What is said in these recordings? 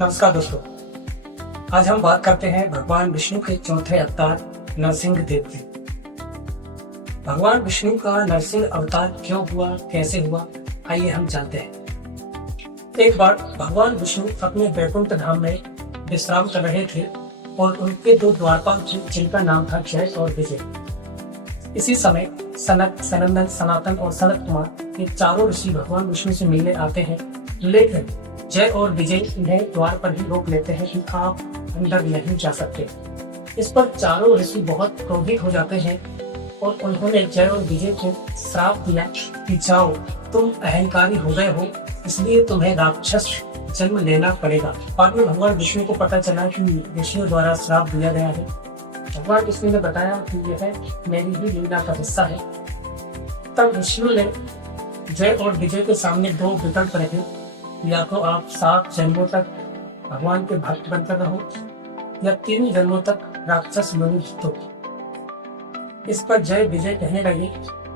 नमस्कार दोस्तों। आज हम बात करते हैं भगवान विष्णु के चौथे अवतार नरसिंह देव की। भगवान विष्णु का नरसिंह अवतार क्यों हुआ, कैसे हुआ, आइए हम जानते हैं। एक बार भगवान विष्णु अपने वैकुंठ धाम में विश्राम कर रहे थे और उनके दो द्वारपाल थे जिनका नाम था जय और विजय। इसी समय सनक, सनंदन, सनातन और सनत कुमार ये चारों ऋषि भगवान विष्णु से मिलने आते हैं, लेकिन जय और विजय इन्हें द्वार पर ही रोक लेते हैं कि आप अंदर नहीं जा सकते। इस पर चारों ऋषि बहुत क्रोधित हो जाते हैं और उन्होंने जय और विजय को श्राप दिया कि जाओ, तुम अहंकारी हो गए हो, इसलिए तुम्हें राक्षस जन्म लेना पड़ेगा। बाद में भगवान विष्णु को पता चला कि ऋषियों द्वारा श्राप दिया गया है। भगवान विष्णु ने बताया कि यह मेरी ही लीला का हिस्सा है। तब विष्णु ने जय और विजय के सामने दो विकल्प रखे, या तो आप 7 जन्मों तक भगवान के भक्त बनकर रहो या 3 जन्मों तक राक्षस योनि जीतो। इस पर जय विजय कहने लगे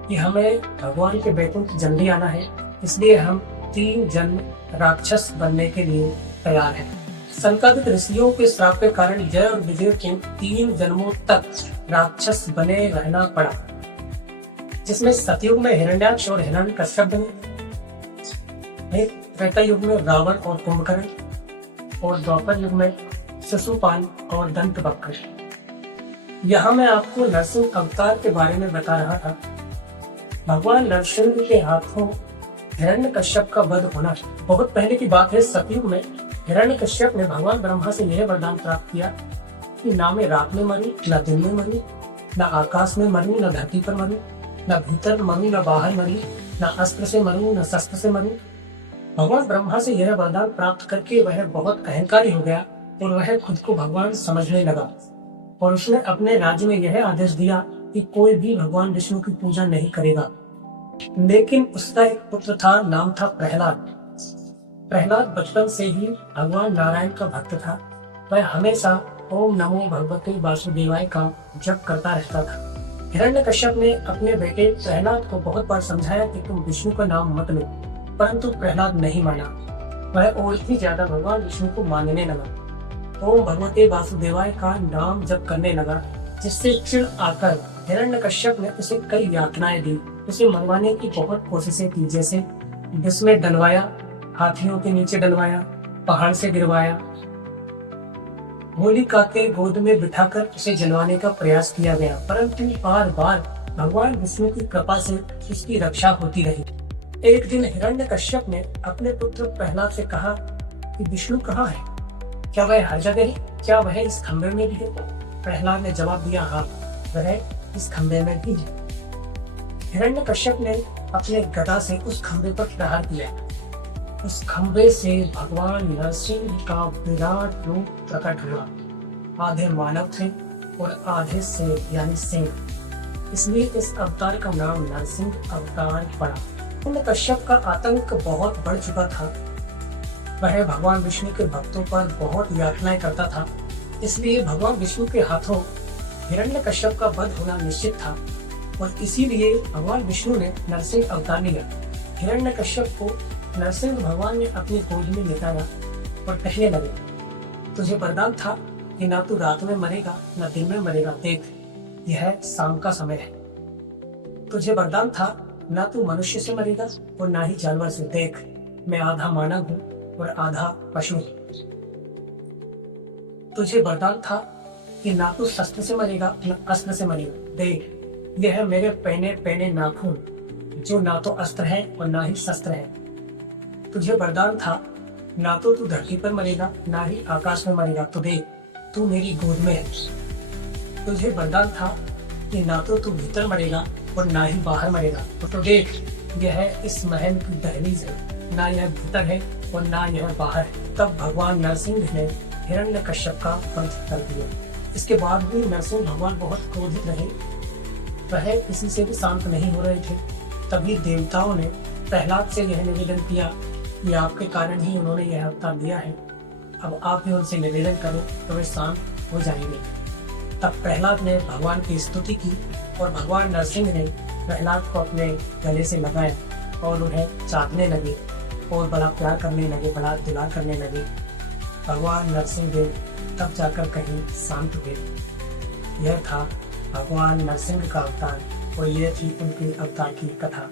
कि हमें भगवान के वैकुंठ जल्दी आना है, इसलिए हम 3 जन्म राक्षस बनने के लिए तैयार हैं। संकादित ऋषियों के श्राप के कारण जय और विजय को 3 जन्मों तक राक्षस बने रहना पड़ा, जिसमें सतयुग में हिरण्याक्ष और हिरण्यकश्यप बने, त्रेता युग में रावण और कुंभकर्ण और द्वापर युग में शिशुपाल और दंतवक्र। यहाँ मैं आपको नरसिंह अवतार के बारे में बता रहा था। भगवान नरसिंह के हाथों हिरण्यकश्यप का वध होना बहुत पहले की बात है। सतयुग में हिरण्यकश्यप ने भगवान ब्रह्मा से यह वरदान प्राप्त किया कि ना मैं रात में मरूं, न दिन में मरूं, न आकाश में मरूं, न धरती पर मरूं, न भीतर मरूं, न बाहर मरूं, न अस्त्र से मरूं, न शस्त्र से मरूं। भगवान ब्रह्मा से यह वरदान प्राप्त करके वह बहुत अहंकारी हो गया और वह खुद को भगवान समझने लगा और उसने अपने राज्य में यह आदेश दिया कि कोई भी भगवान विष्णु की पूजा नहीं करेगा। लेकिन उसका एक पुत्र था, नाम था प्रहलाद। प्रहलाद बचपन से ही भगवान नारायण का भक्त था। वह हमेशा ओम नमो भगवते वासुदेवाय का जप करता रहता था। हिरण्यकश्यप ने अपने बेटे प्रहलाद को बहुत बार समझाया कि तुम विष्णु का नाम मत लो, परंतु प्रहलाद नहीं माना। वह और भी ज्यादा भगवान विष्णु को मानने लगा। ओम भगवते वासुदेवाय का नाम जप करने लगा, जिससे चिढ़ आकर हिरण्यकश्यप ने उसे कई यातनाएं दी। उसे मरवाने की बहुत कोशिशें की, जैसे जिसमें डलवाया, हाथियों के नीचे डलवाया, पहाड़ से गिरवाया, होलिका के गोद में बिठाकर उसे जलवाने का प्रयास किया गया, परंतु बार बार भगवान विष्णु की कृपा से उसकी रक्षा होती रही। एक दिन हिरण्यकश्यप ने अपने पुत्र प्रहलाद से कहा कि विष्णु कहाँ है? क्या वह हर जगह है? क्या वह इस खंबे में भी है? प्रहलाद ने जवाब दिया, हाँ, वह इस खंबे में भी है। हिरण्यकश्यप ने अपने गदा से उस खंबे पर प्रहार किया। उस खंबे से भगवान नरसिंह का विराट रूप प्रकट हुआ। आधे मानव थे और आधे शेर यानी सिंह, इसलिए इस अवतार का नाम नरसिंह अवतार पड़ा। हिरण्यकश्यप का आतंक बहुत बढ़ चुका था। वह भगवान विष्णु के भक्तों पर बहुत यातनाएं करता था, इसलिए भगवान विष्णु के हाथों हिरण्यकश्यप का वध होना निश्चित था और इसीलिए भगवान विष्णु ने नरसिंह अवतार लिया। हिरण्यकश्यप को नरसिंह भगवान ने अपनी गोद में लेटाया और कहने लगे, तुझे वरदान था कि ना तू रात में मरेगा न दिन में मरेगा। देख, यह शाम का समय है। तुझे वरदान था ना तू मनुष्य से मरेगा और ना ही जानवर से। देख, मैं आधा मानव हूँ और आधा पशु। तुझे वरदान था कि ना तू शस्त्र से मरेगा न अस्त्र से मरेगा। देख, यह मेरे पहने पहने नाखून, जो ना तो अस्त्र है और ना ही शस्त्र है। तुझे वरदान था ना तो तू धरती पर मरेगा ना ही आकाश में मरेगा। तो देख, तू मेरी गोद में है। तुझे वरदान था कि ना तो तू भीतर मरेगा और ना ही बाहर मरेगा। तो देख, यह इस महल की दहलीज है, ना यह भीतर है और ना यह बाहर है। तब भगवान नरसिंह ने हिरण्यकश्यप का वध कर दिया। इसके बाद भी नरसिंह भगवान बहुत क्रोधित रहे। वह किसी से भी शांत नहीं हो रहे थे। तभी देवताओं ने प्रहलाद से यह निवेदन किया कि आपके कारण ही उन्होंने यह अवतार दिया है, अब आप भी उनसे निवेदन करो तो वे शांत हो जाएंगे। तब प्रहलाद ने भगवान की स्तुति की और भगवान नरसिंह ने प्रहलाद को अपने गले से लगाया और उन्हें चाटने लगे और बड़ा प्यार करने लगे, बड़ा दुलार करने लगे। भगवान नरसिंह देव तब जाकर कहीं शांत हुए। यह था भगवान नरसिंह का अवतार और यह थी उनके अवतार की कथा।